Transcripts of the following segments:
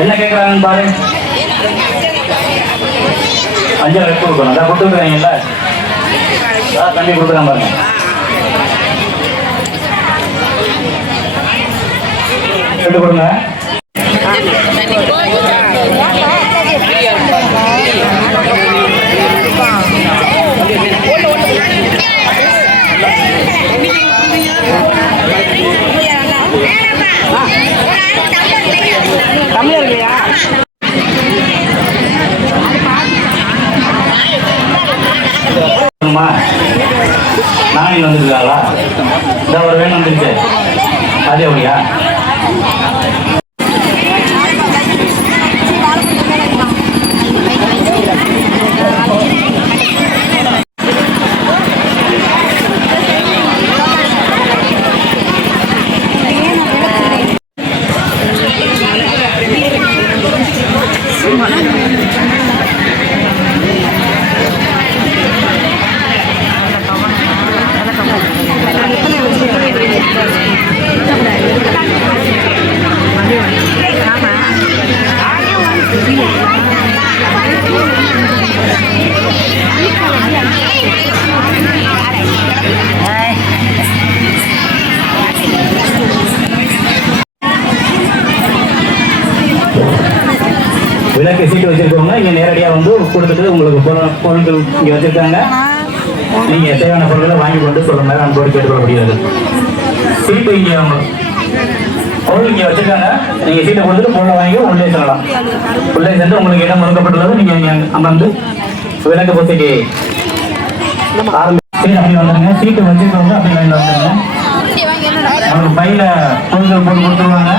என்ன கேட்கறாங்கன்னு பாரு. அஞ்சல் எடுத்து கொடுக்கணும். அதான் கொடுத்துருக்காங்கல்ல, தண்ணி கொடுக்குறான் பாருங்க. எடுத்து கொடுங்க. தமிழர் இல்லையா? நானே வந்துருக்காங்களா? இந்த ஒரு வேணும் வந்துருச்சு. அதே அப்படியா? விளக்கு சீட்டு வச்சிருக்கவங்க இங்க நேரடியா வந்து கொடுத்துட்டு உங்களுக்கு பொருட்கள் இங்க வச்சிருக்காங்க. நீங்க தேவையான பொருட்களை வாங்கி கொண்டு சொல்லுங்க. அன்போடு கேட்டுக்கொள்ள முடியாது. சீட்டு இங்க பொருள் இங்க வச்சிருக்காங்க. நீங்க சீட்டை கொடுத்துட்டு பொருளை வாங்கி உள்ளே செல்லலாம். உள்ளே சென்று உங்களுக்கு இடம் ஒதுக்கப்பட்டுள்ளது. நீங்க அமர்ந்து விளக்கு பூசைக்கு அப்படி வந்துருங்க. சீட்டு வச்சிருக்கவங்க அப்படி லைன்ல வந்துருங்க. அவங்க பையில பொருட்கள் போட்டு கொடுத்துருவாங்க.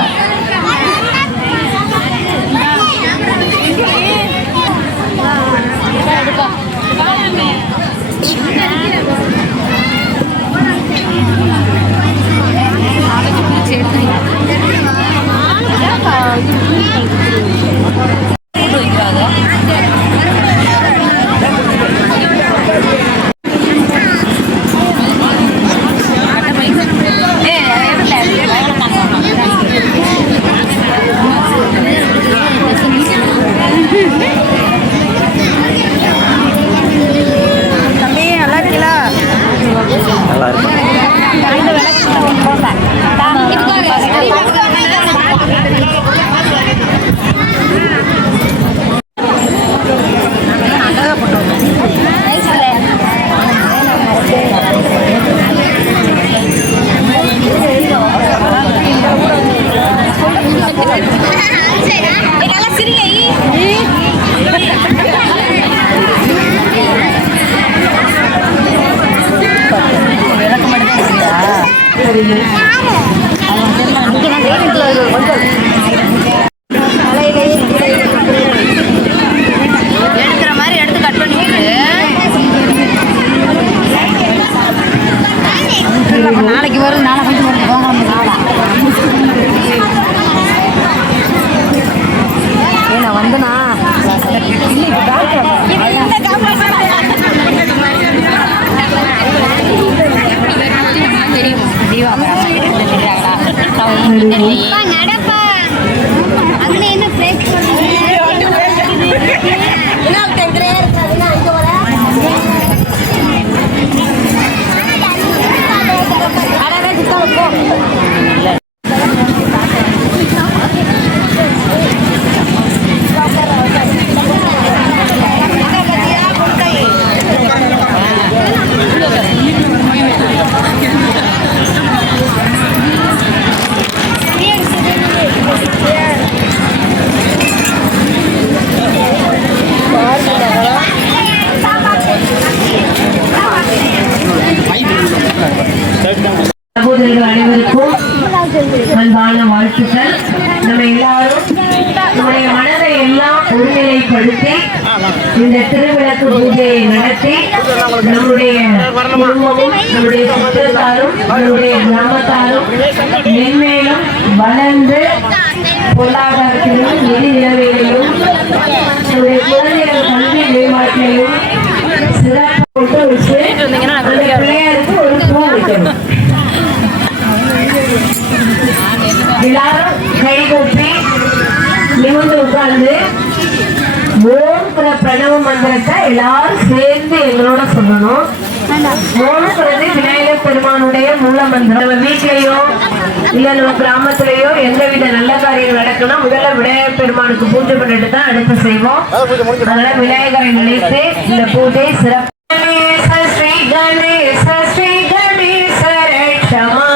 எடுக்கிற மாதிரி எடுத்து கட் பண்ணி நாளைக்கு வரும். நாளை கொஞ்சம் நான் வந்தனா நடப்பா அதுல என்ன பிரேக் சகோதரர்கள் அனைவருக்கும் அன்பான வாழ்த்துக்கள். நம்ம எல்லாரும் நம்முடைய மனதை எல்லாம் ஒருநிலைப்படுத்தி இந்த திருவிளக்கு பூஜையை நடத்தி நம்முடைய குடும்பமும் நம்முடைய சுற்றத்தாரும் நம்முடைய கிராமத்தாரும் மென்மேலும் வளர்ந்து பொருளாதாரத்திலும் நிதி நிலவையிலும் நம்முடைய குழந்தைகள் கல்வி மேம்பாட்டிலையும் சிறப்பு கொண்டு வச்சு அந்த பிள்ளையாருக்கு ஒரு பூ வைக்கணும். எல்லாரும் கைகூப்பி நிமிர்ந்து உட்கார்ந்து ஓம்ங்கிற பிரணவ மந்திரத்தை எல்லாரும் சேர்ந்து எங்களோட சொல்லணும். ஓம்ங்கிறது விநாயகர் பெருமானுடைய மூல மந்திரம். நம்ம வீட்லயோ இல்ல நம்ம கிராமத்திலேயோ எந்தவித நல்ல காரியம் நடக்கணும் முதல்ல விநாயகர் பெருமானுக்கு பூஜை பண்ணிட்டு தான் அடுத்து செய்வோம். அதனால விநாயகரை நினைத்து இந்த பூஜை சிறப்பு. ஸ்ரீ கணேச ஸ்ரீ கணேச ரட்சமா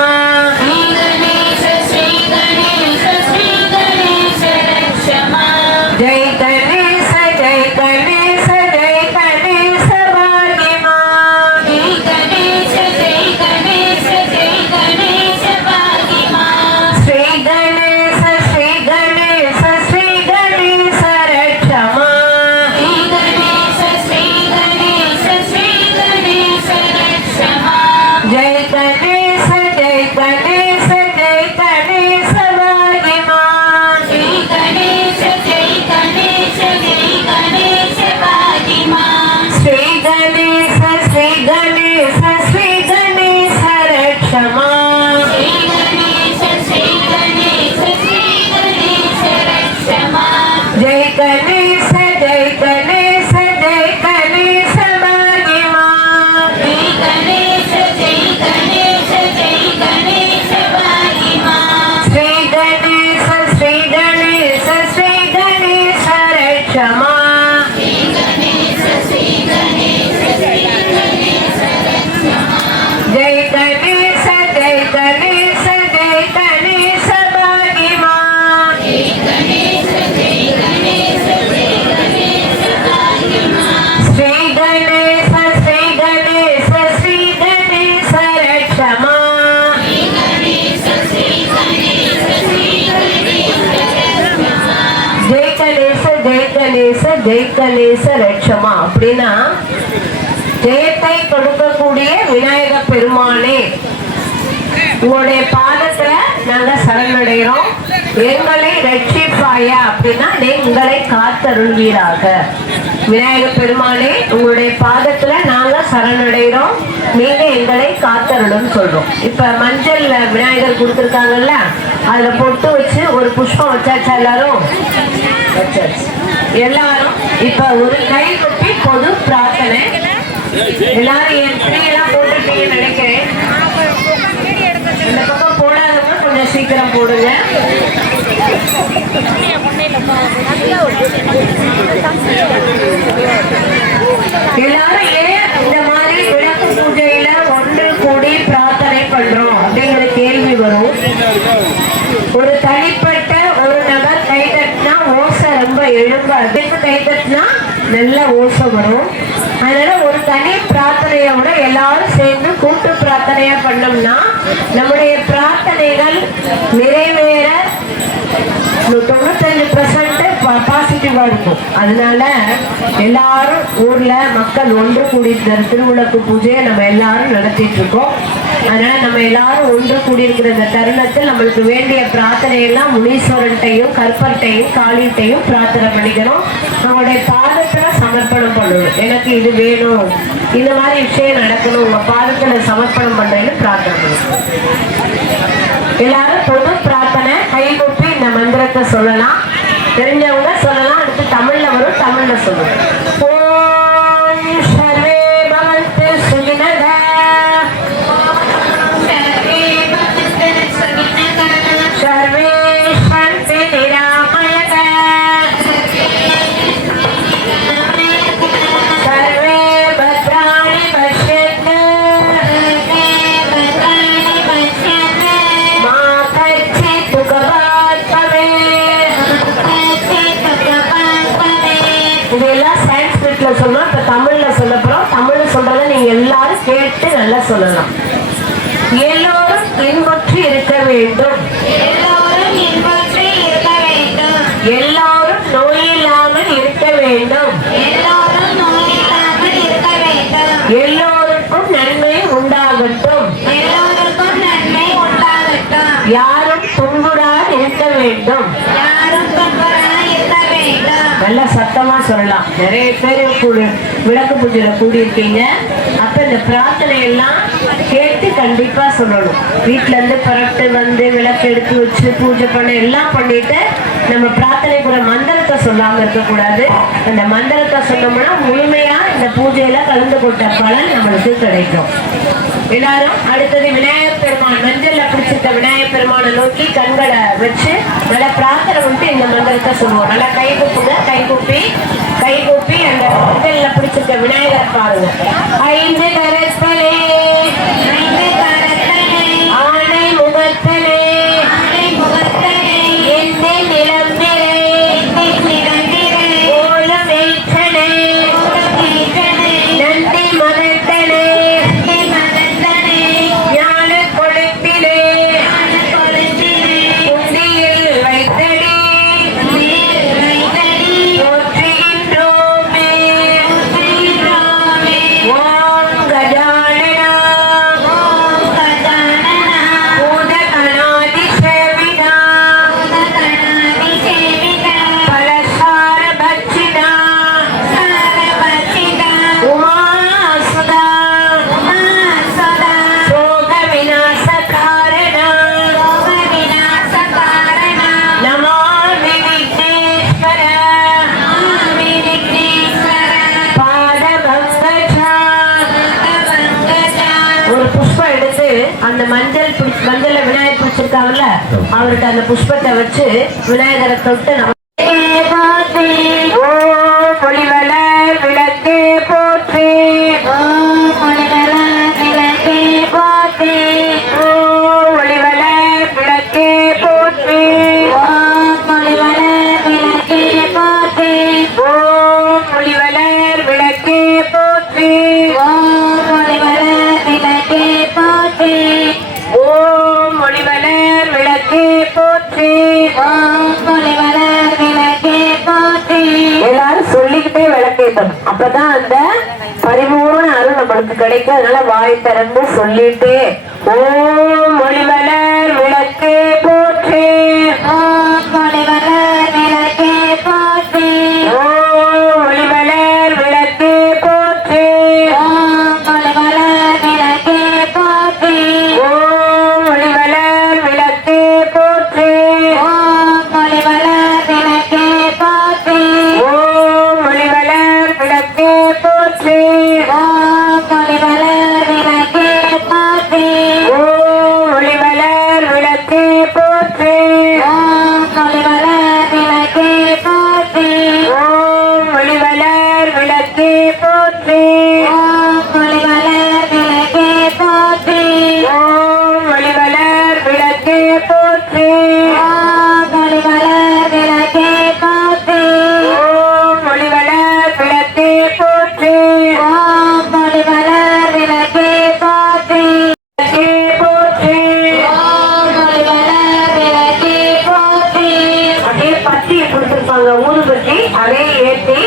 ஜெயகணேச ரட்சமா அப்படின்னா ஜெயத்தை கொடுக்கக்கூடிய விநாயக பெருமானே உங்களுடைய பாதத்துல நாங்க சரணடைகிறோம். எங்களை ரட்சிப்பாயா அப்படின்னா எங்களை காத்தருள்வீராக. விநாயக பெருமானே உங்களுடைய பாதத்துல நாங்க சரணடைகிறோம், நீங்க எங்களை காத்தருளும் சொல்றோம். இப்ப மஞ்சள்ல விநாயகர் கொடுத்துருக்காங்கல்ல அதுல பொட்டு வச்சு ஒரு புஷ்பம் வச்சாச்சா எல்லாரும்? எல்லாரும் இப்ப ஒரு கை கொட்டி பொது பிரார்த்தனை. எல்லாரும் என் பிள்ளையெல்லாம் போட்டுருப்பீங்கன்னு நினைக்கிறேன். இந்த பக்கம் போடாதவங்க கொஞ்சம் சீக்கிரம் போடுங்க. எல்லாரும் ஏன் இந்த மாதிரி விளக்கு பூஜையில ஒன்று கூடி பிரார்த்தனை பண்றோம் அப்படிங்கிற கேள்வி வரும். ஒரு தனிப்பட்ட ஒரு நபர் கை தட்டினா ஓசை ரொம்ப எழும்பாது, கை தட்டினா நல்ல ஓசை வரும். அதனால ஒரு தனி பிரார்த்தனையோட எல்லாரும் சேர்ந்து கூட்டு பிரார்த்தனையா பண்ணோம்னா நம்முடைய பிரார்த்தனைகள் நிறைவேற 95% பாசிட்டிவா இருக்கும். அதனால எல்லாரும் ஊர்ல மக்கள் ஒன்று கூடி திருவிளக்கு பூஜையை நம்ம எல்லாரும் நடத்திட்டு இருக்கோம். அதனால நம்ம எல்லாரும் ஒன்று கூடியிருக்கிற இந்த தருணத்தில் நம்மளுக்கு வேண்டிய பிரார்த்தனை எல்லாம் முனீஸ்வரன்ட்டையும் கற்பர்ட்டையும் காளிட்டையும் பிரார்த்தனை பண்ணிக்கணும். நம்மளுடைய பாதத்துல சமர்ப்பணம் பண்ணணும். எனக்கு இது வேணும், இந்த மாதிரி விஷயம் நடக்கணும், உங்க பாதத்துல சமர்ப்பணம் பண்றேன்னு பிரார்த்தனை பண்ணணும். எல்லாரும் பொது பிரார்த்தனை கைகூப்பி இந்த மந்திரத்தை சொல்லலாம். தெரிஞ்சவங்க சொல்லலாம். அடுத்து தமிழ்ல வரும், தமிழ்ல சொல்லணும். ஓம் சர்வே பவந்து சுகினத சர்வே சாந்தி நிராமயத சர்வே பத்ராணி பஷ்யத்து மா கச்சித் துகபாத் பவே. இதெல்லாம் சான்ஸ்கிரிட்ல சொன்னோம். இப்ப தமிழ்ல சொல்ல போறோம். தமிழ்ல சொல்றதை நீங்க எல்லாரும் கேட்டு நல்லா சொல்லலாம். எல்லோரும் வேண்டும்? நல்லா சத்தமா சொல்லலாம். நிறைய பேர் விளக்கு பூஜையில கூடியிருக்கீங்க. அப்ப இந்த பிரார்த்தனை எல்லாம் கேட்டு கண்டிப்பா சொல்லணும். வீட்டுல இருந்து புறப்பட்டு வந்து விளக்கு எடுத்து வச்சு பூஜை பண்ண எல்லாம் பண்ணிட்டு நம்ம பிரார்த்தனைக்குற மந்திரத்தை சொல்லாம இருக்கக்கூடாது. அந்த மந்திரத்தை சொன்னோம்னா முழுமையா இந்த பூஜையில கலந்து கொண்ட பலன் நம்மளுக்கு கிடைக்கும். எல்லாரும் அடுத்தது விநாயகர் பெருமான் மஞ்சள்ல பிடிச்சிருக்க விநாயகர் பெருமானை நோக்கி கண்களை வச்சு நல்லா பிரார்த்தனை விட்டு இந்த மந்திரத்தை சொல்லுவோம். நல்லா கை கூப்புங்க. கை கூப்பி அந்த மஞ்சள்ல பிடிச்சிருக்க விநாயகரை பாருங்க. 5 கரத்தலே ஆனை முகத்தலே எந்த நிலம்பிலே ஓலம் ஏற்றனே நந்தி மதத்தனே ஞான கொழுப்பிலே குண்டியில் வைத்தடி போற்றுகின்றோமே. ஓம் கஜானனா பூதகணாதி சேவிதா பலசார பட்சிதா உமாசுதா சோக விநாசகாரணா நமாமி விக்னேஸ்வர பாதபங்கஜா. ஒரு புஷ்பம் எடுத்து அந்த மஞ்சள்ல விநாயகர் பிடிச்சிருக்காங்கல்ல அவருக்கு அந்த புஷ்பத்தை வச்சு விநாயகரை தொட்டு நம்ம ஒளிவல விளக்கே போற்றி ஒளிவல விளக்கே போற்றி ஒளிவல விளக்கே போற்றி ஒளிவல விளக்கே போற்றி ஒளிவல விளக்கே போற்றி ஒளிவல விளக்கே போற்றி ஓம் ஒளிவலர் விளக்கே போற்றி ஒளிவலர் விளக்கே போற்றி. எல்லாரும் சொல்லிக்கிட்டே விளக்கேற்றணும். அப்பதான் அந்த பரிபூர்ண அருள் நம்மளுக்கு கிடைக்கும். அதனால வாய் திறந்து சொல்லிட்டே ஓம் ஒளிவலர் விளக்கே போற்றி ஒளிவலர் விளக்கே போற்றி ஒளிவலர் விளக்கே போற்றி ஒளிவலர் விளக்கே போற்றி ஒளிவலர் விளக்கே போற்றி ஒளிவலர் விளக்கே போற்றி ஒளிவலர் விளக்கே போற்றி ஒளிவலர் விளக்கே போற்றி ஒளிவலர் விளக்கே போற்றி ஒளிவலர் விளக்கே போற்றி ஒளிவலர் விளக்கே போற்றி ஒளிவலர் விளக்கே போற்றி ஒளிவலர் விளக்கே போற்றி ஒளிவலர் விளக்கே போற்றி ஒளிவலர் விளக்கே போற்றி ஒளிவலர் விளக்கே போற்றி போற்றி ஒளிவலர் விளக்கே போற்றி. அப்படியே பத்தி கொடுத்திருப்பாங்க ஊதுபத்தி. அதே ஏற்றி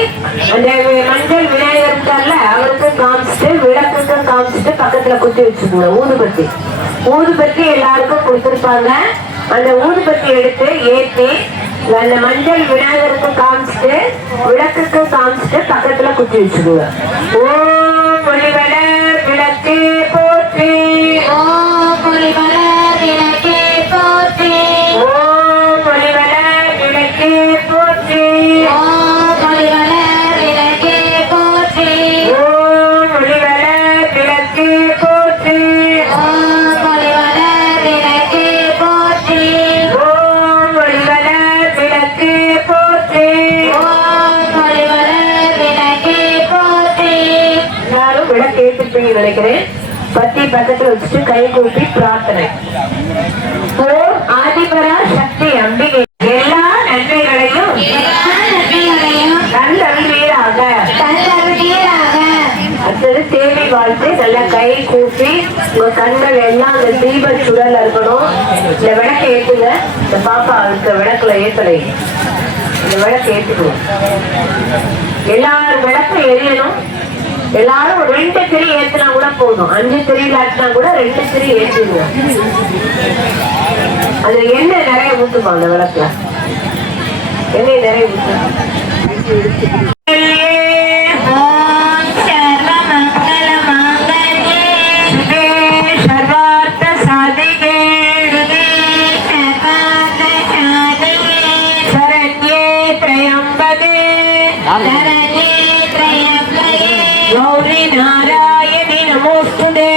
அந்த மஞ்சள் விநாயகர் இருக்கார்ல அவருக்கு காமிச்சிட்டு விளக்குக்கு காமிச்சிட்டு பக்கத்துல குத்தி வச்சுக்கோங்க. ஊதுபத்தி எல்லாருக்கும் கொடுத்திருப்பாங்க. அந்த ஊதுபத்தி எடுத்து ஏற்றி அந்த மஞ்சள் விநாயகருக்கு காமிச்சிட்டு விளக்குக்கு காமிச்சிட்டு பக்கத்துல குத்தி வச்சுக்கோங்க. ஓம் ஒளிவலர் விளக்கே போற்றி ஓம் ஒளிவலர் விளக்கே போற்றி ஓம் ஒளிவலர் விளக்கே போற்றி ஓம் ஒளிவலர் விளக்கே போற்றி ஓம் ஒளிவலர் விளக்கே போற்றி ஓம் ஒளிவலர் விளக்கே போற்றி ஓம் ஒளிவலர் விளக்கே போற்றி ஓம் ஒளிவலர் விளக்கே போற்றி. எல்லாரும் விளக்கு ஏற்றிருப்பீங்க நினைக்கிறேன். பத்தி பக்கத்துல வச்சுட்டு கை கூப்பி பிரார்த்தனை. ஓம் ஆதிபரா சக்தி அம்பிகை எல்லா நன்மைகளையும் தந்தருளீராக. அடுத்தது தேவி வாழ்த்து. நல்லா கை கூப்பி உங்க கண்கள் எல்லாம் அந்த தீப சுடல் இருக்கணும். இந்த விளக்கு ஏத்துங்க. இந்த பாப்பா இருக்க விளக்குல ஏத்தலை. இந்த விளக்கு ஏத்துக்கணும். எல்லாரும் விளக்கு எரியணும். எல்லாரும் 2 திரி ஏத்துனா கூட போதும். 5 திரியில ஆட்டினா கூட 2 திரி ஏற்றுங்க. அது எண்ணெய் நிறைய ஊத்துமா அந்த விளக்குல, எண்ணெய் நிறைய ஊத்து. गौरी नारायणी नमोस्तुते,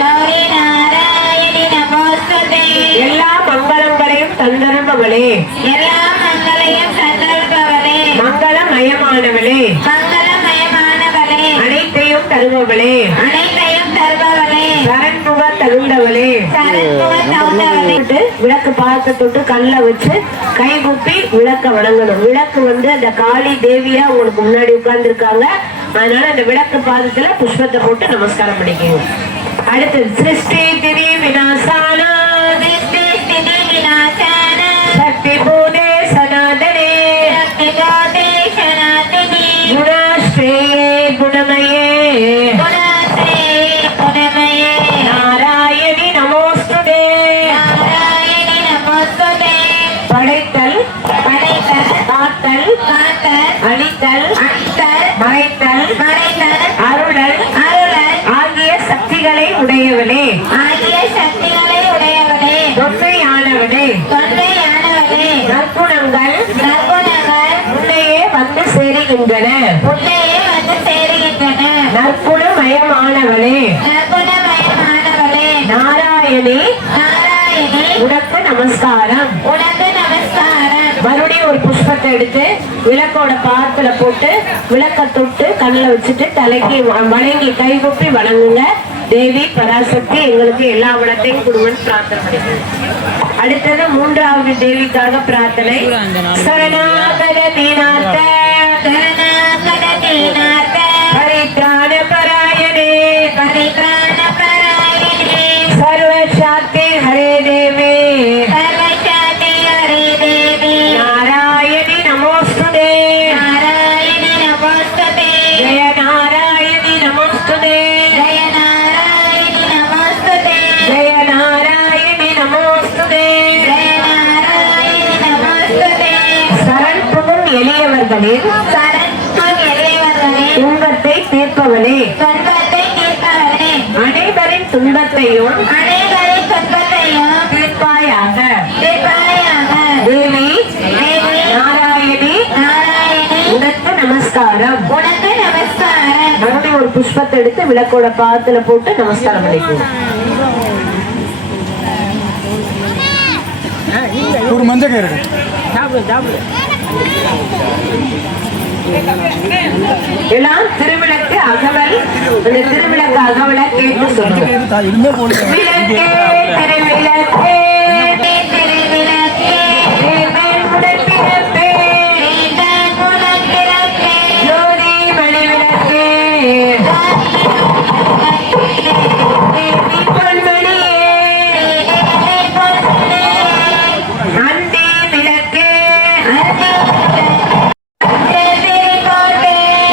गौरी नारायणी नमोस्तुते. எல்லா மங்களங்களையும் தந்தருபவளே, எல்லா மங்களையும் தந்தருபவளே, மங்களமயமானவளே, மங்களமயமானவளே, அனைத்தையும் தருபவளே, அனைத்தையும் தருபவளே, சரண்முக தருண்டவளே, சரண்முக தருண்டவளே. விளக்கு பார்த்து தொட்டு கல்ல வச்சு கைகுப்பி விளக்க வணங்கணும். விளக்கு அந்த காளி தேவியா உங்களுக்கு முன்னாடி உட்கார்ந்து இருக்காங்க. அதனால அந்த விளக்கு பாதத்துல புஷ்பத்தை போட்டு நமஸ்காரம் பண்ணிக்கோங்க. அடுத்தது சிருஷ்டி திதி விநாசான, சக்தி பூதே சனாதனே, குணாஸ்ரேயே குணமயே, நாராயணி நமோஸ்துதே, படைத்தல் காத்தல் அழித்தல் மறைத்தல் அருளல் ஆகிய சக்திகளை உடையவனே, தொன்மையானவனே, நற்குணங்கள் முன்னையே வந்து சேருகின்றன, நற்குணமயமானவளே, நாராயணி உனக்கு நமஸ்காரம். மறுபடியும் ஒரு புஷ்பத்தை எடுத்து விளக்கோட பாத்துல போட்டு விளக்க தொட்டு கண்ணில் வச்சுட்டு தலைக்கு வணங்கி கைகூப்பி வணங்குங்க. தேவி பராசக்தி எங்களுக்கு எல்லா வளத்தையும் கொடுங்கன்னு பிரார்த்தனை பண்ணிக்கணும். அடுத்தது 3வது தேவிக்காக பிரார்த்தனை. சரணாகத தீனார்த்த பரித்ராண பராயணே, சர்வசாக்தி ஹரே தேவி, நாராயணி நமோஸ்துதே, ஜெய நாராயணி நமோஸ்துதே, ஜெய நாராயணி நமோஸ்துதே. சரண் புகும் எளியவர்களின் துன்பத்தை தீர்ப்பவனே, அனைவரின் துன்பத்தையும் தீர்ப்பாயாக. தேவி நாராயணி உனக்கு நமஸ்காரம். மறுபடியும் ஒரு புஷ்பத்தை எடுத்து விளக்கோட பாதத்துல போட்டு நமஸ்காரம் பண்ணிக்கணும். ஒரு மஞ்சள் கயிறு எல்லாம் திருவிளக்கு அகவல், அந்த திருவிளக்கு அகவலை கேட்டு சொல்லுங்க. விளக்கே திருவிளக்கே, ஜோதி மணி விளக்கே, அந்தி விளக்கே,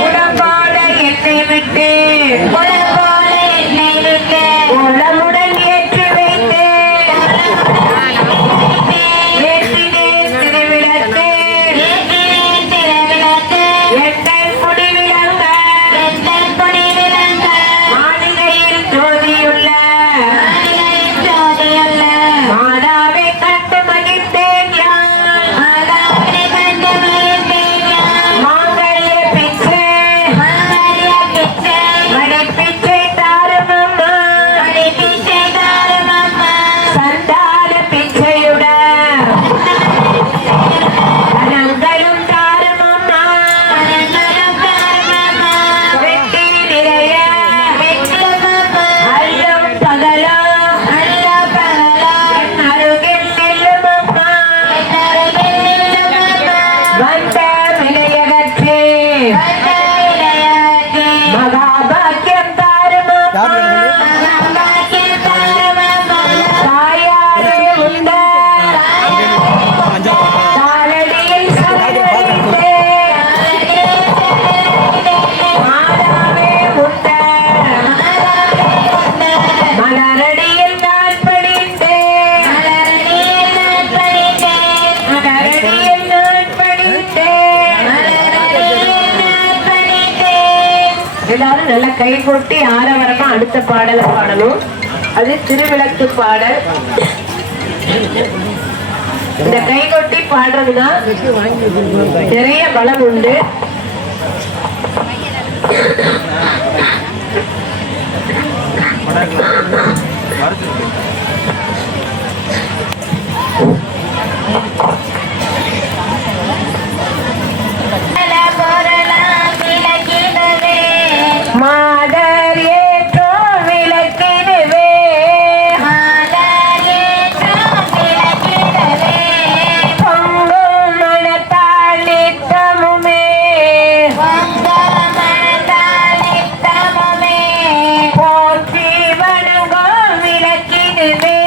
உடம்பாட எண்ணெய் விட்டு உளமுடன் ஏற்றி வை கை கொட்டி ஆரவரமா அடுத்த பாடலை பாடணும். அது திருவிளக்கு பாடல். இந்த கை கொட்டி பாடுறதுனா நிறைய பலம் உண்டு. மாதர் ஏற்றோ விளக்கிடுவே, பொங்கும் மனத்தால் நித்தமுமே, போற்றி வணங்கும் விளக்கிடுவே,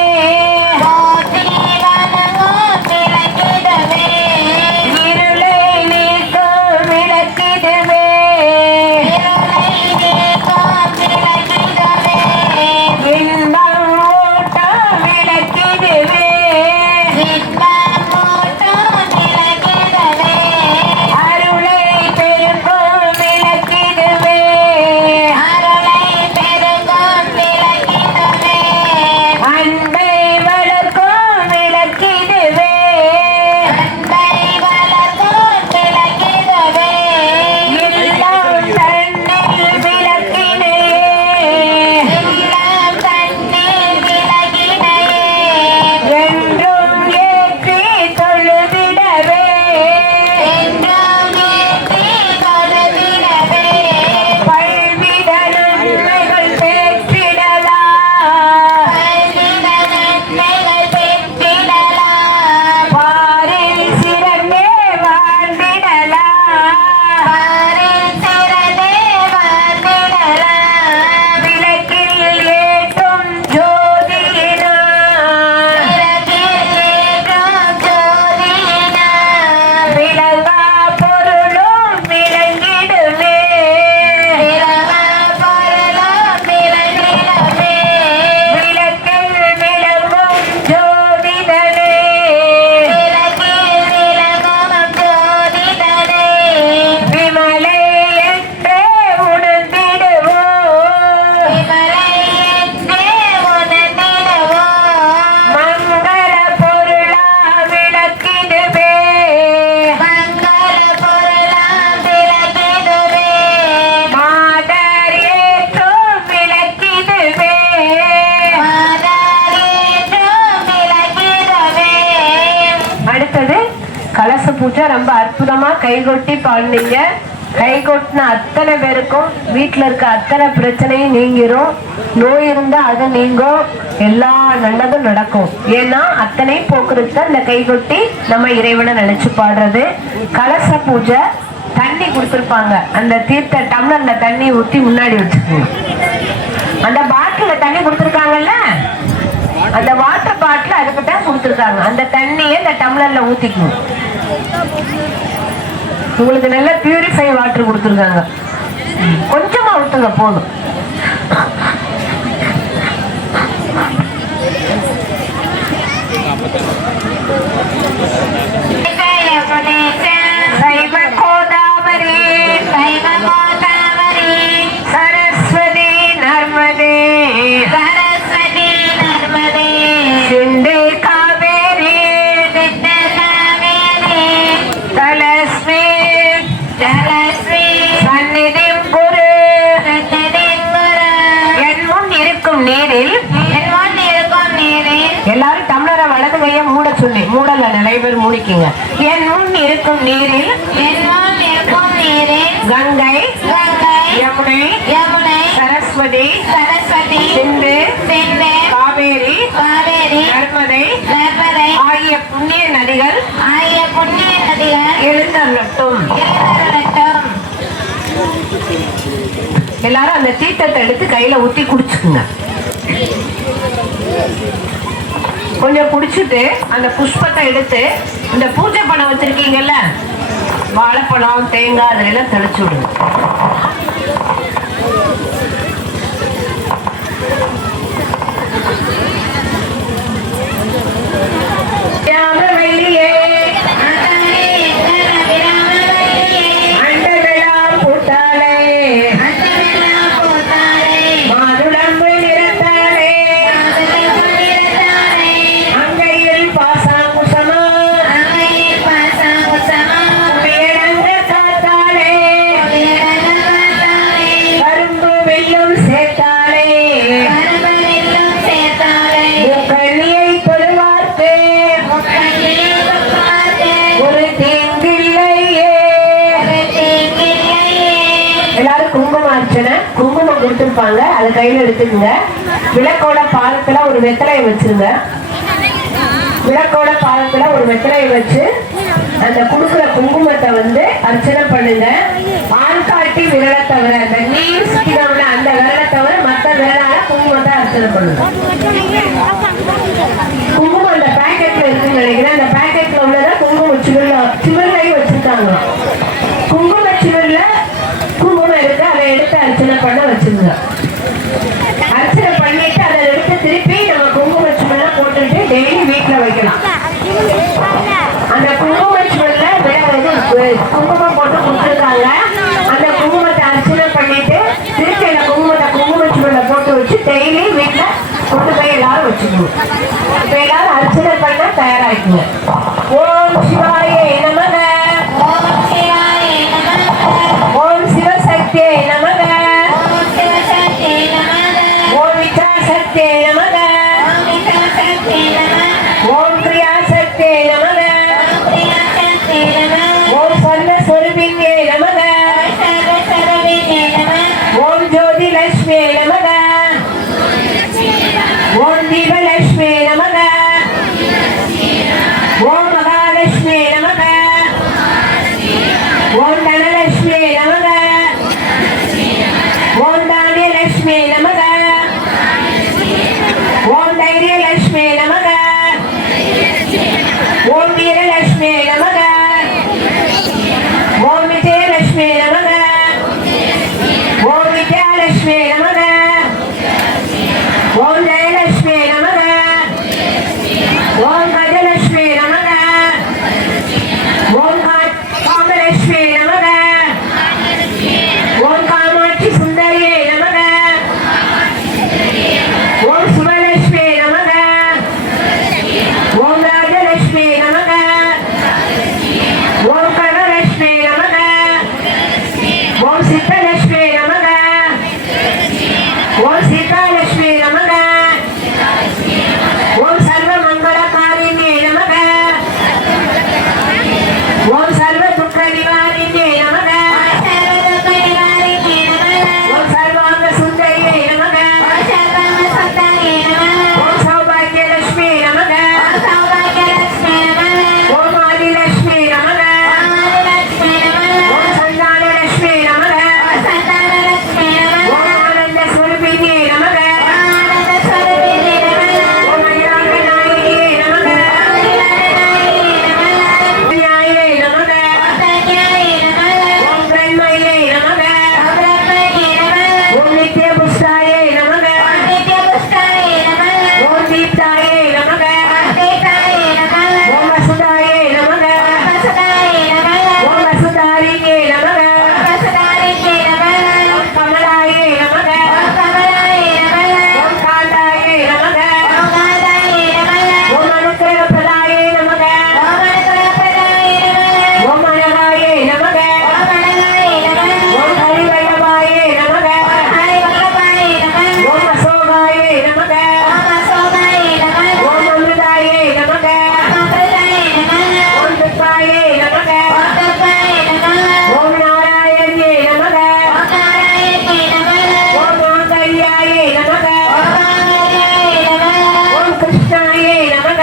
இருளை நீக்கும் விளக்கிடுவே, இன்பம் ஊட்டும் விளக்கிடுவே, அருளை பெருக்கும் விளக்கிடுவே, அன்பை வளர்க்கும் விளக்கிடுவே, இல்லம் தன்னில் விளக்கினே, என்றும் ஏற்றி தொழுதிடவே, பல்வித நன்மைகள் பெற்றிடலாம், பாரில் சிறந்தே வாழ்ந்திடலாம், விளக்கில் ஏற்றும் ஜோதியினார், விளங்கா பொருளும் விளங்கிடுமே, விளக்கில் விளங்கும் ஜோதிடனே, விமலை என்றே உணர்ந்திடுவோம், மங்கள பொருளா விளக்கிடுவே, மாதர் ஏற்றும் விளக்கிடுவே, அடுத்தது கலச பூஜை. ரொம்ப அற்புதமா கைகொட்டி பாடுனீங்க. கை கொட்டின அத்தனை பேருக்கும் வீட்டுல இருக்க அத்தனை பிரச்சனையும் நீங்கிரும். நோய் இருந்தா அது நீங்கும். எல்லா நல்லதும் நடக்கும். ஏன்னா அத்தனை போக்குறதுக்கு தான் இந்த கை கொட்டி நம்ம இறைவனை நினைச்சு பாடுறது. கலச பூஜை தண்ணி கொடுத்துருப்பாங்க. அந்த தீர்த்த டம்ளர்ல தண்ணி ஊத்தி முன்னாடி வச்சுக்கோங்க. அந்த பாட்டில தண்ணி கொடுத்துருக்காங்கல்ல, அந்த வாட்டர் பாட்டில் அதுக்கு தான் கொடுத்துருக்காங்க. அந்த தண்ணியை இந்த டம்ளர்ல ஊத்திக்கணும். உங்களுக்கு நல்ல பியூரிஃபை வாட்டர் கொடுத்துருக்காங்க. கொஞ்சமா ஊத்துங்க போதும். சைவ கோதாவரி சரஸ்வதி நர்மதே சிந்தே காவேரி தலஸ்மி சந்நிதிம் குரு, என் முன் இருக்கும் நீரில் எல்லாரும் டம்ளரை வலது கையை மூட சொல்லி, மூடல நிறைய பேர் மூடிக்கிங்க. என் முன் இருக்கும் நீரில் கங்கை யமுனை சரஸ்வதி சிந்து காவேரி நர்மதை ஆகிய புண்ணிய நதிகள் எழுந்தருளட்டும். எல்லாரும் அந்த தீர்த்தத்தை எடுத்து கையில ஊத்தி குடிச்சுக்குங்க. கொஞ்சம் குடிச்சிட்டு அந்த புஷ்பத்தை எடுத்து இந்த பூஜை பணம் வச்சிருக்கீங்கல்ல, வாழைப்பழம் தேங்காய் அதெல்லாம் தெளிச்சு விடுங்க. கொடுப்பாங்க, அதை கையில எடுத்துக்கங்க. விளக்கோட பாதத்துல ஒரு வெத்தலையை வச்சிருங்க. விளக்கோட பாதத்துல ஒரு வெத்தலையை வச்சு அந்த குடுக்குற குங்குமத்தை வந்து அர்ச்சனை பண்ணுங்க. ஆள்காட்டி விரலை தவிர, அந்த நீர் சுத்தினோம்னா அந்த விரலை தவிர மற்ற விரலால குங்குமத்தை அர்ச்சனை பண்ணுங்க. குங்குமம் அந்த பேக்கெட்ல இருக்குன்னு நினைக்கிறேன். அந்த பேக்கெட்ல உள்ளதை குங்கும சிவர்லையும் வச்சிருக்காங்க. குங்கும சிவர்ல குங்குமம் இருக்கு, அதை எடுத்து அர்ச்சனை பண்ண வச்சுருங்க. அர்ச்சனை பண்ணிட்டு அதை எடுத்து திருப்பி நம்ம குங்கும சிவர்ல போட்டுட்டு டெய்லி வீட்டுல வைக்கலாம். அந்த குங்கும சிவர்ல குங்குமம் போட்டு கொடுத்துருக்காங்க. அந்த குங்குமத்தை அர்ச்சனை பண்ணிட்டு திருப்பி அந்த குங்கும சிவர்ல போட்டு வச்சு டெய்லி வீட்டுல கொண்டு போய் எல்லாரும் வச்சுக்கணும். இப்ப எல்லாரும் அர்ச்சனை பண்ண தயாராகிக்குங்க. ஓம் சிவாயே நமக, ஓம் சிவசக்தியே நமக, ஓம் வித்யாசக்தியே நமக, ஓம் பிரியாசக்தியே நமக, ஓம் சர்வஸ்வரூபிணியே நமக, ஓம் ஜோதி லட்சுமியே நமக, ஓம் தீபலட்சுமி நமக, ஓம் மகாலட்சுமி நமக, ஓம் தனலட்சுமி நமக, ஓம் தானியலட்சுமி நமக, ஓம் தைரியலட்சுமி நமக, ஓம் வீரலட்சுமி நமக, ஓம் விஜயலட்சுமி நமக, ஓம் வித்யாலட்சுமி நமக, ஓம் ஜெயலட்சுமி நமக, ஓம் கஜலட்சுமி நமக, ஓம் காமலட்சுமி நமக, ஓம் காமாட்சி சுந்தரியே நமக, ஓம் சுபலட்சுமி நமக, ஓம் ராஜலட்சுமி நமக, ஓம் கனலட்சுமி நமக, ஓம் சித்தலட்சுமி நமக, ஓம் சீதாலட்சுமி நமக, ஓம் சர்வ மங்களகாரிணியே நமக, ஓம் சர்வ துக்க நிவாரிணியே நமக, ஓம் சர்வாங்க சுந்தரியே நமக, ஓம் சௌபாகியலட்சுமி நமக, ஓம் ஆதிலட்சுமி நமக, ஓம் சந்தானலட்சுமி நமக, ஓம் ஆனந்த ஸ்வரூபிணியே நமக, ஓம் அகிலாண்ட நாயகியே நமக, ஞாயியே நமக, ஓம் பிரண்மையே நமக, ஓம் நித்ய புஷ்டாயே நமக, ஓம் தீப்தாயே நமக, ஓம் வசுதாயே நமக, ஓம் வசுதாரியே நமக, ஓம் கமலாயே நமக, ஓம் காந்தாயே நமக, ஓம் அனுக்கிரக பிரதாயே நமக, ஓம் அனகாயே நமக, ஓம் ஹரிவல்லபாயே நமக, ஓம் அசோகாயே நமக, ஓம் அமிர்தாயே நமக, ஓம் துர்காயே நமக, ஓம் நாராயணியே நமக, ஓம் மாங்கல்யாயே நமக, ஓம் கிருஷ்ணாயே நமக.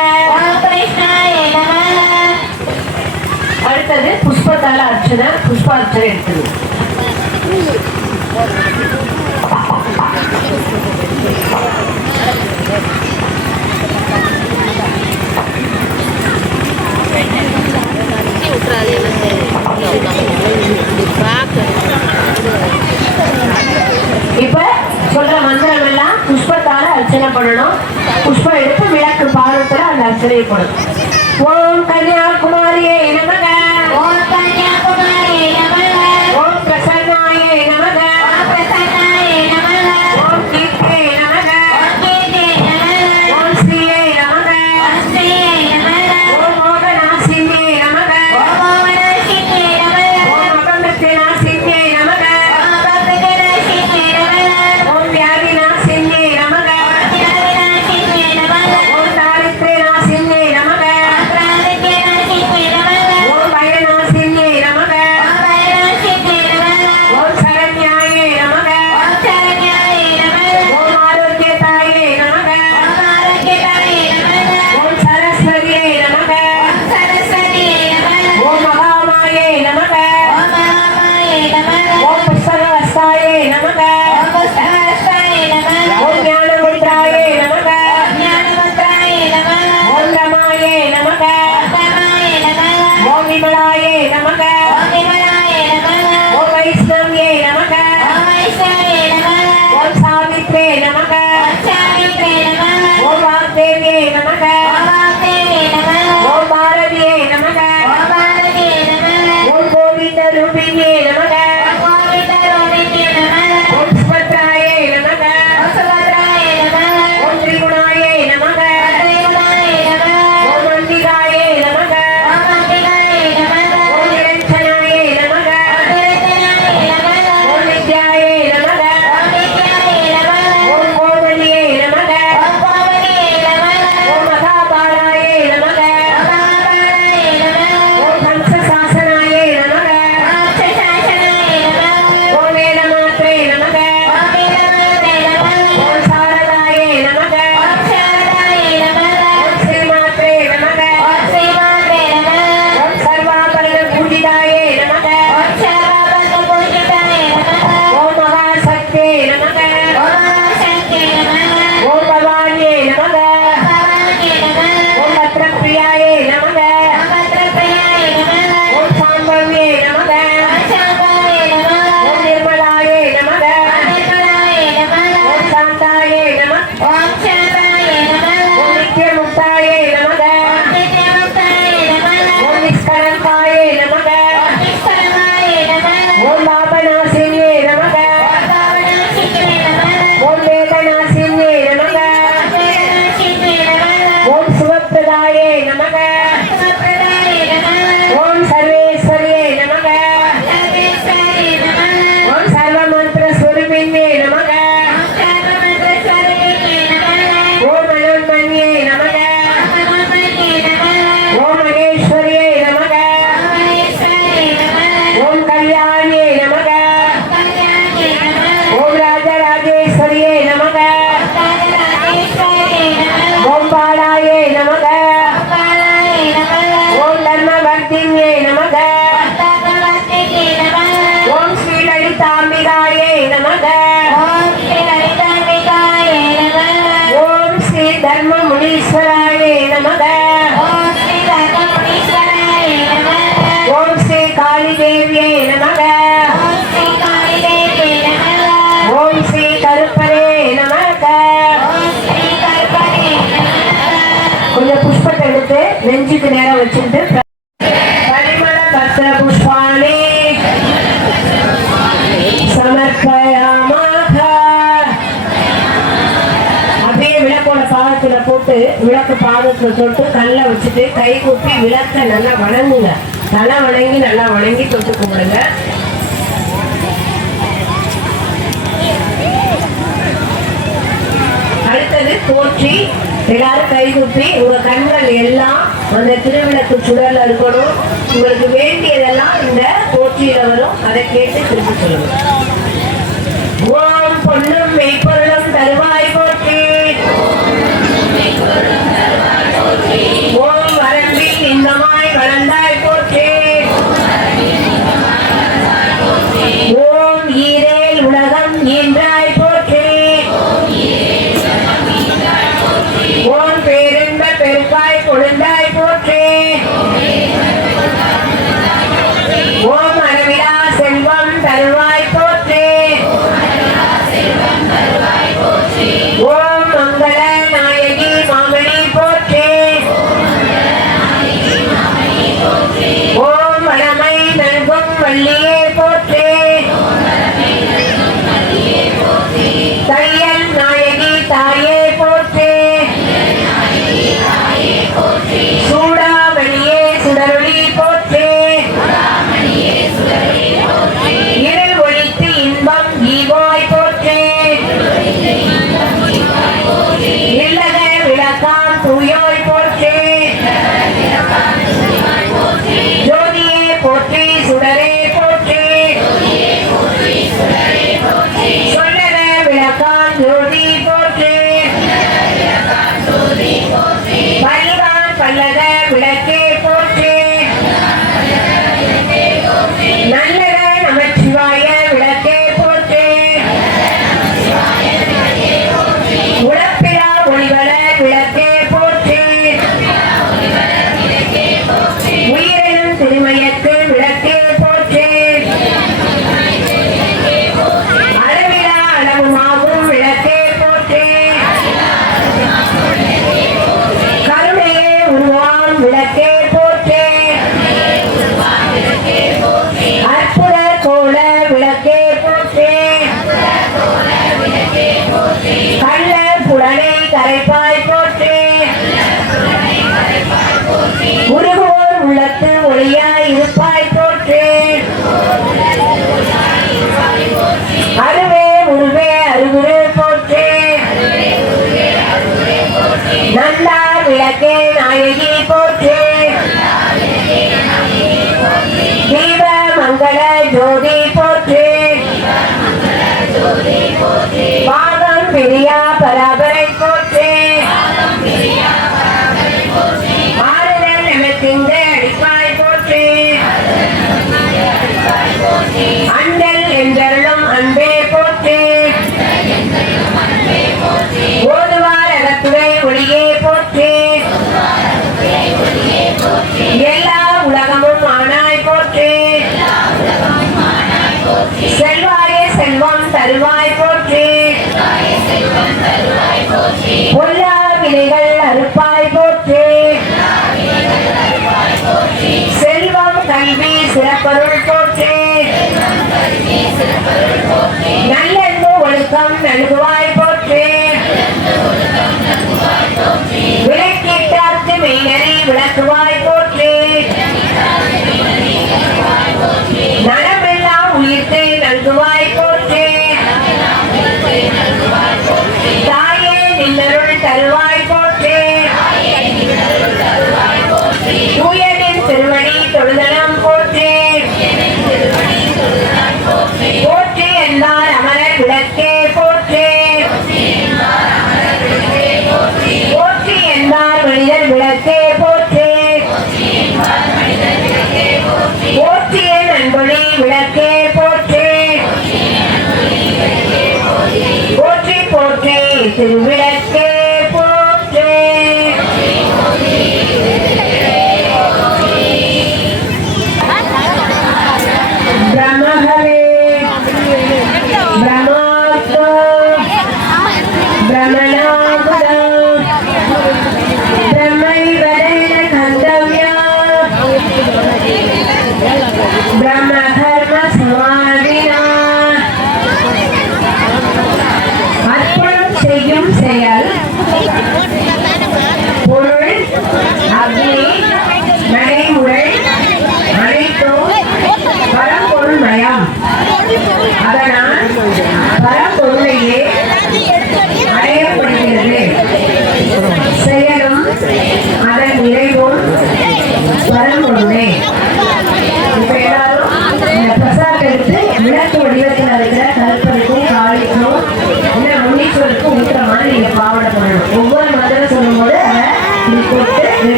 அடுத்தது புஷ்பத்தால அர்ச்சனை. புஷ்பார்ச்சனை எடுத்துருவோம். இப்ப சொல்ற மந்திரம் எல்லாம் புஷ்பத்தால அர்ச்சனை பண்ணணும். புஷ்பம் எடுத்து விளக்கு பாதத்துல அந்த அர்ச்சனை பண்ணணும். ஓம் கன்யாகுமாரியே நமக, ஓம் பிரசன்னாயே நமக, ஓம் கீர்த்தியே நமக, ஓம் ஸ்ரீயே நமக, ஓம் மோகநாசினியே நமக, ஓம் அபமிருத்யநாசினியே நமக, ஓம் வியாதிநாசினியே நமக, ஓம் தாரித்ர்யநாசினியே நமக, ஓம் நெஞ்சுக்கு நேரம் வச்சுட்டு பரிமள பத்திர புஷ்பாணி சமர்ப்பயாமாக. அப்படியே விளக்கோட பாதத்துல போட்டு விளக்கு பாதத்துல தொட்டு கல்ல வச்சுட்டு கை கூப்பி விளக்க நல்லா வணங்குங்க. தலை வணங்கி நல்லா வணங்கி தொட்டு கும்பிடுங்க. அடுத்தது போற்றி எல்லாரும் கை கூப்பி உங்க கண்கள் எல்லாம் அந்த திருவிளக்கு சுடர்ல இருக்கணும். உங்களுக்கு வேண்டியதெல்லாம் இந்த போற்றியில வரும். அதை கேட்டு திருப்பி சொல்லுங்க. ஓம் பொன்னும் மெய்ப்பொருளும் தருவாய் போற்றி. ஓம் வரம்பில் இன்பமாய் வளர்ந்தாய் போற்றி. ஓம் ஈரேல் உலகம் ஈன்றாய் போற்றி. ஓம் பேரென்ப பெருக்காய் கொழுந்தாய் போற்றி. ஓம் அளவிலா செல்வம் தருவாய் போற்றி. ஓம் மங்கள நாயகி மாமணி போற்றி. ஓம் வளமை நல்கும் வள்ளியே போற்றி. தையல் நாயகி தாயே போற்றி. சூடாமணியே சுடரொளி போற்றி. இருள் ஒழித்து இன்பம் ஈவாய் போற்றி. இல்லக விளக்காம் தூயோய் போற்றி. ஜோதியே போற்றி சுடரே போற்றி. சொல்லக விளக்காம் ஜோதி போற்றி. பல்வான் பல்லக விளக்கே போற்றி. நல்லக நமச்சிவாய விளக்கே போற்றி. உழப்பிலா ஒளிவள விளக்கே போற்றி. உயிரினும் திருமயக்கு விளக்கே போற்றி. அளவிலா அளவுமாகும் விளக்கே போற்றி. கருணையே உருவாம் விளக்கே போற்றி. அற்புத கோல விளக்கே போற்றி. கள்ள புலனை கரைப்பாய் போற்றி. உருகுவோர் உள்ளத்து ஒளியாய் இருப்பாய் போற்றி. அருவே உருவே அருகுரு போற்றி. நல்லார் விளக்கே நாயகி போற்றி. தீப மங்கள ஜோதி போற்றி. பாதம் பிரியா பராபரை போற்றி. ஆறுதல் நமக்கிந்த அடிப்பாய் போற்றி. அண்டல் என்றருளும் அன்பே போற்றி. ஓதுவார் அகத்துறை ஒளியே போற்றி.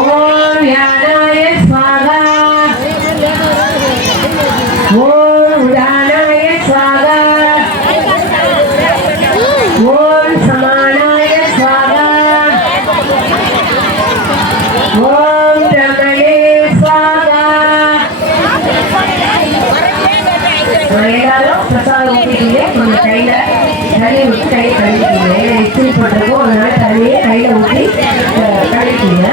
ஓம் யானாய ஸ்வாகா ஓம் உதானாய ஸ்வாகா ஓம் சமானாய ஸ்வாகா ஓம் பிரமணே ஸ்வாகா. எல்லாரும் பிரசாதம் ஊற்றிட்டீங்க. உங்க கையில தண்ணி ஊற்றி கை கழுவிட்டீங்க. இஸ்திரி போட்டிருக்கோம், அதனால தண்ணியை கையில ஊற்றி கழுவிட்டீங்க.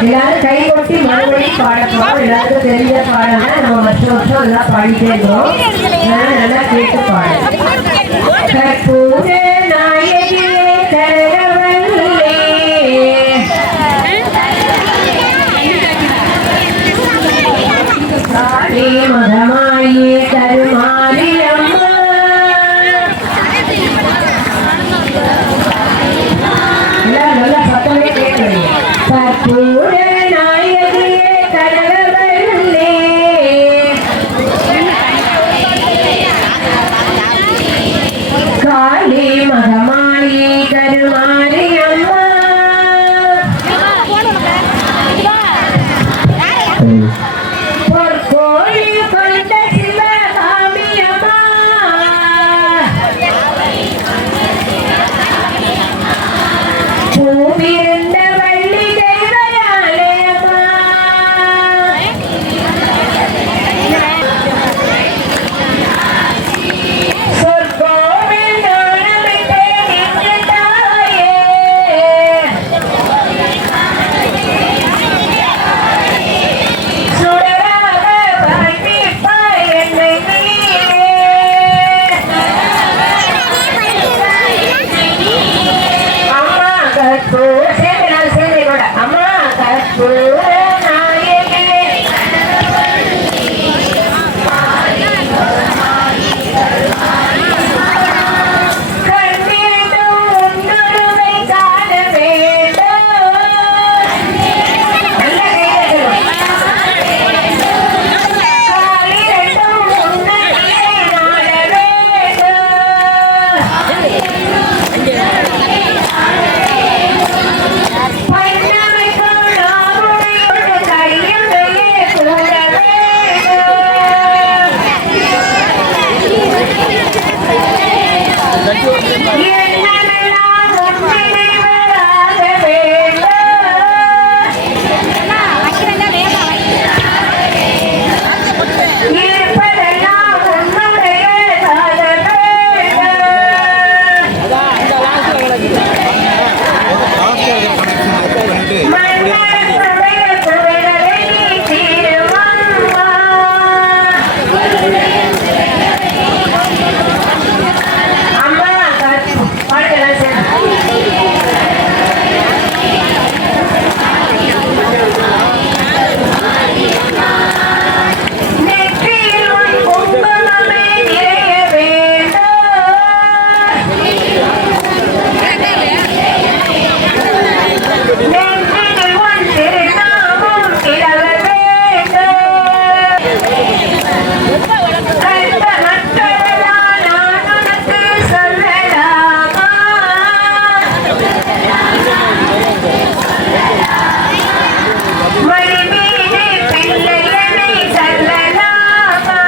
எல்லாரும் கை கொட்டி மறுபடியும் பாடப்போம். எல்லாருக்கும் தெரிஞ்ச பாடங்க நம்ம வருஷம் எல்லாம் பாடிட்டே இருக்கிறோம். நல்லா கேட்டு பாடு. கற்பூர நாயகியே கரவல்லே காளி மகமாயே கருமாரி அம்மா எல்லாம் நல்லா சத்தமே கேட்கணும். கற்பூர நாயகியே கரவல்லே காளி மகமாயே கருமாரி அம்மா பொற்கோழி கொண்ட சிவகாமி அம்மா பூவிருந்த வள்ளி தெய்வயாளே அம்மா சொற்கோவில் நாணமிட்டே நின்ற தாயே சுடராக வாழ்விப்பாய் என்னை நீயே. அம்மா கற்பூர சேர்ந்து கூட அம்மா கற்பூர நாயகியே கண்ணிரண்டும் உன்னுருவை காண வேண்டும். நல்ல காலிரண்டும் உன்னையே நாட வேண்டும். பைன்னமைக்கும் நாவுடையோடு கையுடையே கூட வேண்டும். எண்ணமெல்லாம் உன்னினைவராக வேண்டும். இருப்பதெல்லாம் உன்னுடையதாக வேண்டும். மன்னனுடைய குறைகளை தீருமம்மா. அம்மா பாடுகிறேன் நெற்றியில் உன் குங்குமமே நிறைய வேண்டும். நெற்றியில் உன் திருநாமம் கிளற வேண்டும். கண்ட மக்களெல்லாம் நான் உனக்கு சொல்லலாமா? மடிமீது பிள்ளையனை சொல்லலாமா?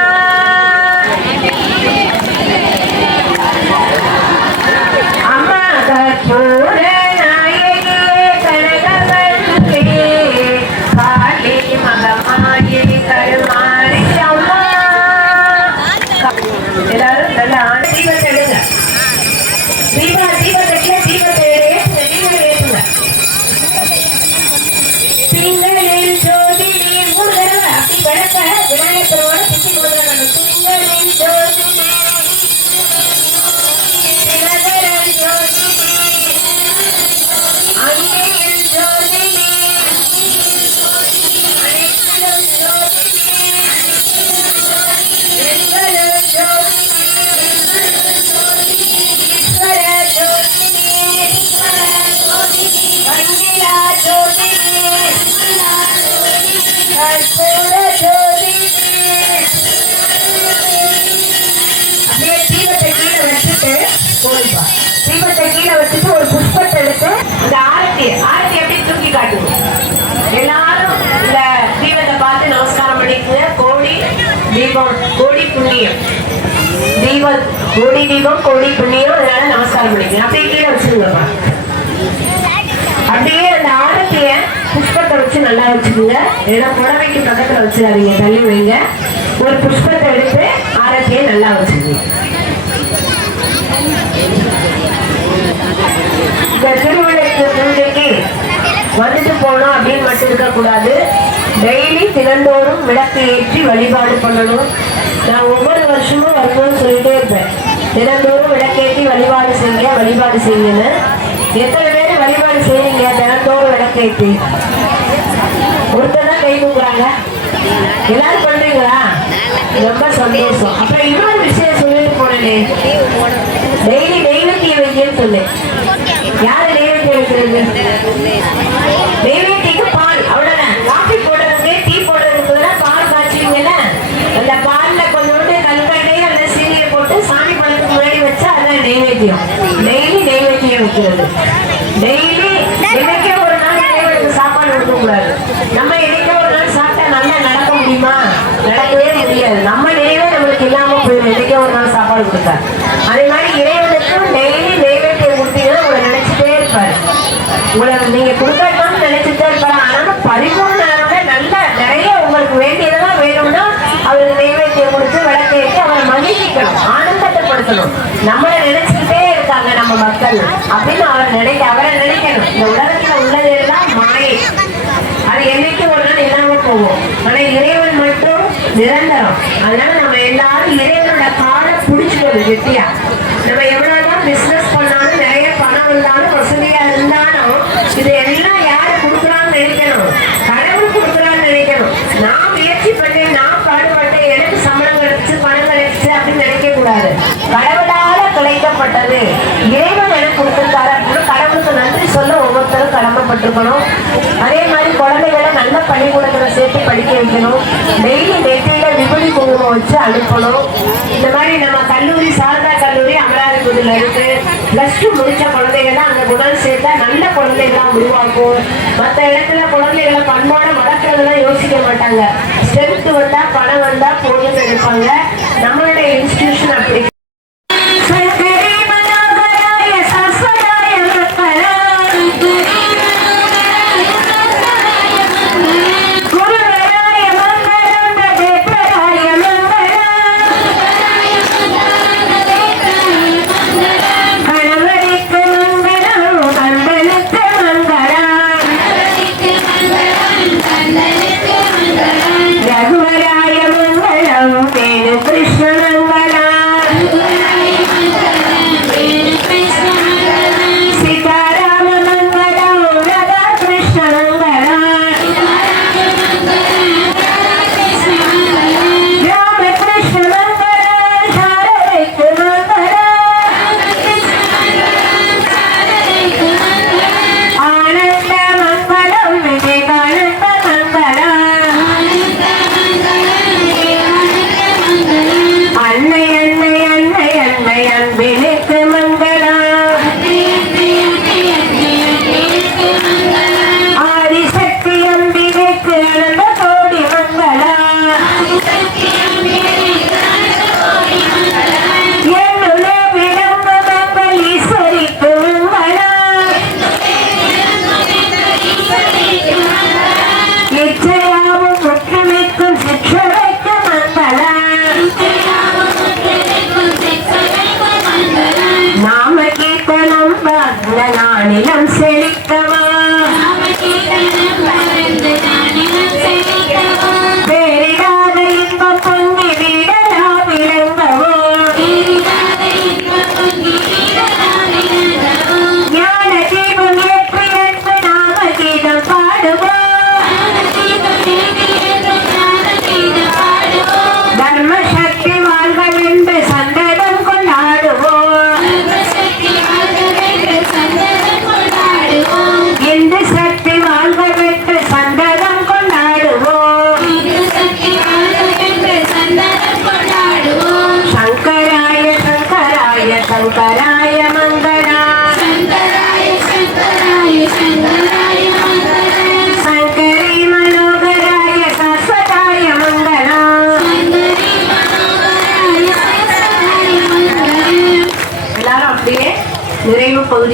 அம்மா கற்பூர நாயகியே கனகவல்லியே காளி மகமாயே கருமாரி அம்மா. எல்லாரும் நல்ல ஆனந்தீபத்தை எடுங்க. தீபத்தை ஏற்றுங்க. திங்களில் ஜோதி நீ மூணு தடவை அப்படி பழக்க விநாயகரோட சுத்தி கொடுக்குறாங்க. திங்களில் ஜோதி தினகரன் ஜோதி அன்னையில் ஜோதி அனைத்திலும் ஜோதி எங்களும் ஜோதி ஈஸ்வர ஜோதி வங்கிலா ஜோதி கற்பூர ஜோதி. அப்படியே தீபத்தை கீழே வச்சுட்டு போயிப்பா. தீபத்தை கீழே வச்சுட்டு ஒரு புஷ்பத்தை எடுத்து இந்த ஆரத்தி கோடி தீபம் கோடி புண்ணியம், அதனால நமஸ்காரம் பண்ணிக்கலாம். அப்படியே கீழே வச்சுருங்கப்பா. அப்படியே அந்த ஆரத்திய புஷ்பத்தை வச்சு நல்லா வச்சுக்கோங்க. ஏன்னா புடவைக்கு பக்கத்துல வச்சிடாதீங்க, தள்ளி வைங்க. ஒரு புஷ்பத்தை எடுத்து ஆரத்தியை நல்லா வச்சுக்கோங்க. இந்த திருவிழாக்கு பூஜைக்கு வந்துட்டு போனோம் அப்படின்னு மட்டும் இருக்கக்கூடாது. டெய்லி தினந்தோறும் விளக்கு ஏற்றி வழிபாடு பண்ணணும். நான் ஒவ்வொரு வருஷமும் வரும்போது சொல்லிட்டே இருப்பேன், தினந்தோறும் விளக்கேற்றி வழிபாடு செய்யுங்க, வழிபாடு செய்யுங்க. எத்தனை பேர் வழிபாடு செய்றீங்க தினந்தோறும் விளக்கேற்றி? ஒருத்தர் தான் கை தூக்குறாங்க. எல்லாரும் பண்றீங்களா? ரொம்ப சந்தோஷம். அப்புறம் இன்னொரு விஷயம் சொல்லிட்டு போனேனே, டெய்லி நெய்வேத்தியம் வைக்கன்னு சொன்னேன். யாரு நெய்வேத்தியம் வைக்கிறது? நெய்வேத்தியக்கு பால், அவ்வளவுதான். காஃபி போடுறதுக்கு டீ போடுறதுக்கு பால் காய்ச்சுவீங்கல்ல, அந்த பால்ல கொஞ்சோண்டு கல்கண்டையும் அந்த சீனியை போட்டு சாமி பழத்துக்கு முன்னாடி வச்சா அதான் நெய்வேத்தியம். டெய்லி நெய்வேத்தியம் வைக்கிறது. டெய்லி என்னைக்கே ஒரு நாள் இறைவனுக்கு சாப்பாடு கொடுக்க கூடாது. நம்ம என்னைக்கே ஒரு நாள் சாப்பிட்டா நல்லா நடக்க முடியுமா? நடக்கவே முடியாது. நம்ம நினைவே நம்மளுக்கு இல்லாம போயிடும் என்னைக்கே ஒரு நாள் சாப்பாடு கொடுத்தா. அதே மாதிரி இறைவனுக்கும் டெய்லி நெய்வேத்தியம் கொடுத்தீங்கன்னா உங்களை நினைச்சிட்டே இருப்பாரு. உங்களை நீங்க கொடுக்கணும்னு நினைச்சிட்டே இருப்பாரு. ஆனாலும் 13 நேரமே நல்லா நிறைய உங்களுக்கு வேண்டியதெல்லாம் வேணும்னா அவருக்கு நெய்வேத்தியம் கொடுத்து விளக்கேற்றி அவரை மகிழ்ச்சிக்கணும், ஆனந்தத்தைப்படுத்தணும். நம்மளை நினைச்சுக்கிட்டே இருக்காங்க நம்ம மக்கள் அப்படின்னு அவரை நினைக்கணும். இந்த உலகத்துல உள்ளதெல்லாம் மாயை, அது என்னைக்கு ஒரு நாள் இல்லாம போவோம். ஆனா இறைவன் மட்டும் நிரந்தரம். அதனால நம்ம எல்லாரும் இறைவனோட காலை பிடிச்சிக்கணும் கெட்டியா. நம்ம எவ்வளவுதான் பிசினஸ் பண்ணாலும், நிறைய பணம் வந்தாலும், வசதியா இருந்தாலும், இது எல்லாம் யாரு கொடுக்குறான்னு நினைக்கணும்? கடவுள் கொடுக்குறான்னு நினைக்கணும். நான் முயற்சி பண்ணேன், நான் பாடுபட்டேன், எனக்கு சம்பளம் கிடைச்சு பணம் கிடைச்சு அப்படின்னு நினைக்க கூடாது. கடவுளால கிடைக்கப்பட்டது, இறைவன் எனக்கு கொடுத்திருக்காரு அப்படின்னு கடவுளுக்கு நன்றி சொல்ல ஒவ்வொருத்தரும் கடமைப்பட்டிருக்கணும். அதே மாதிரி குழந்தைகளை நல்ல பள்ளிக்கூடத்துல சேர்த்து படிக்க வைக்கணும். டெய்லி நெத்தியில விபூதி குங்குமம் வச்சு அனுப்பணும். இந்த மாதிரி நம்ம கல்லூரி, சாரதா கல்லூரி அமராவதிபுரத்துல இருக்கு. +2 முடிச்ச குழந்தைகளை அந்த குணம் சேர்த்தா நல்ல குழந்தைகளா உருவாக்கும். மற்ற இடத்துல குழந்தைகளை பண்போட வளர்க்கறதெல்லாம் யோசிக்க மாட்டாங்க. ஸ்ட்ரென்த் வந்தா பணம் வந்தா போதும்னு நினைப்பாங்க. நம்மளுடைய இன்ஸ்டிடியூஷன் அப்படி. ரகுவராய மங்களம், வேணு கிருஷ்ண மங்களம்.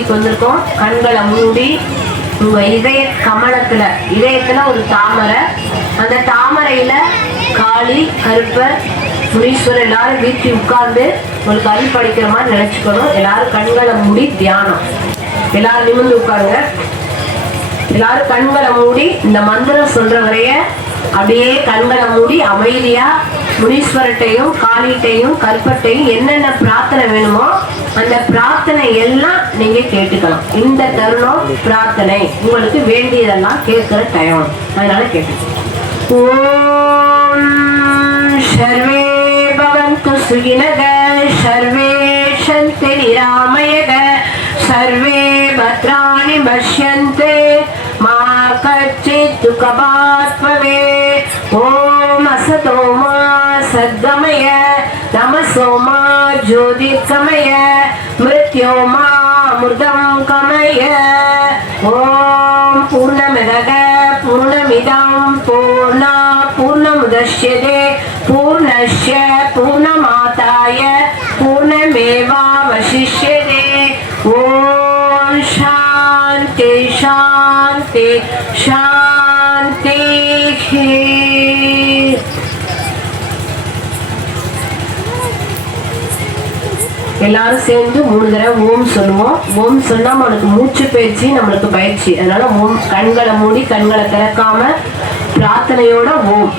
பகுதிக்கு வந்திருக்கோம். கண்களை மூடி உங்க இதயத்துல ஒரு தாமரை, அந்த தாமரையில காளி, கருப்பர், முனீஸ்வரர் எல்லாரும் வீட்டி உட்கார்ந்து உங்களுக்கு அருள் படிக்கிற மாதிரி நினைச்சுக்கணும். எல்லாரும் கண்களை மூடி தியானம். எல்லாரும் நிமிர்ந்து உட்காருங்க. எல்லாரும் கண்களை மூடி இந்த மந்திரம் சொல்ற வரைய அப்படியே கண்களை மூடி அமைதியா முனீஸ்வரட்டையும், காளிட்டையும், கருப்பட்டையும் என்னென்ன பிரார்த்தனை வேணுமோ அந்த பிரார்த்தனை எல்லாம் நீங்க கேட்டுக்கலாம். இந்த தருணம் பிரார்த்தனை உங்களுக்கு வேண்டியதெல்லாம் கேட்கிற டைம், அதனால கேட்டுக்கலாம். ஓம் சர்வே பவந்து சுகினக, சர்வே சந்தி நிராமயக, சர்வே பத்ராணி பஷ்யந்தே, மா கச்சித் துக்கபாத் பவேத். ஓம் அசதோ மா சத்கமய, தமசோ மா ஜோதிர்கமய, மிருத்யோ மா அமிர்தம் கமய. ஓம் பூர்ணமிதக பூர்ணமிதம் பூர்ணாத் பூர்ணமுதச்யதே பூர்ணஸ்ய பூர்ணமாதாய பூர்ணமேவாவசிஷ்யதே. ஓம் சாந்தி சாந்தி சாந்தி. எல்லாரும் சேர்ந்து 3 தடவை ஓம் சொல்லுவோம். ஓம் சொன்னா நம்மளுக்கு மூச்சு பயிற்சி, நம்மளுக்கு பயிற்சி. அதனால ஓம் கண்களை மூடி கண்களை திறக்காம பிரார்த்தனையோட ஓம்.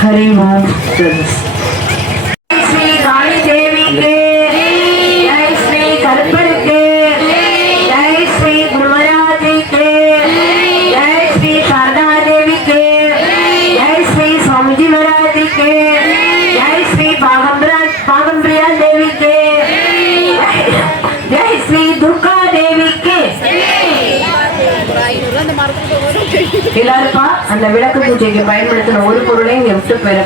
हरि ओम। श्री काली देवी के जय, श्री करपर के जय, श्री गुरुमहाराज के जय, श्री शारदा देवी के जय, श्री स्वामी जी महाराज के जय, श्री पागंब्रिया देवी के जय, श्री दुर्गा देवी के. எல்லாருப்பா அந்த விளக்கு பூஜைக்கு பயன்படுத்தின ஒரு பொருளை இங்க விட்டு போயிரு.